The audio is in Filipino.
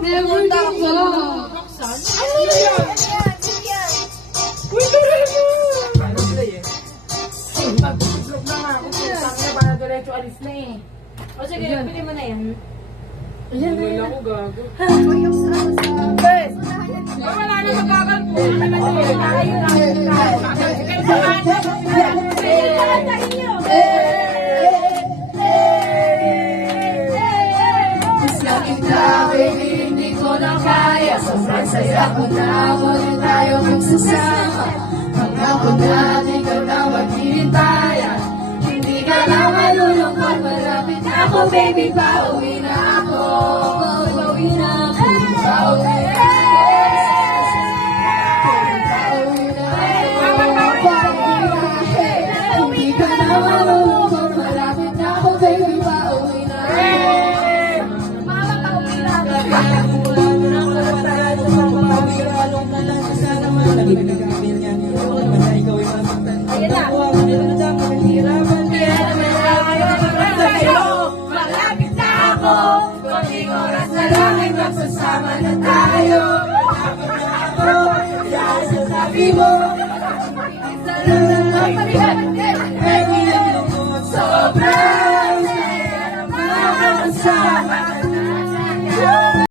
Never give up. Ano yan? Uy, Doraemon! Ano sila eh? Magpupuslog na nga ako. Putang na, para diretso alis na eh. O sige, pili mo na yan. Wala ko gago. Yes! Wala na magkakalpo. Ayun na. Baby, hindi ko na kaya. Sobrang saya ko na, muli tayo magsasama. Pangako na, di ka na maghihintayan. Hindi ka na malulungkot, malapit na ako, baby, pauwi na ako. Pauwi na ako, pauwi na ako. Pauwi na ako, hindi ka na malulungkot, malapit na ako, baby, pauwi na ako. Malapit na ako, konting oras na lang ay magsasama na tayo. Malapit na ako, dahil sa sabi mo, sa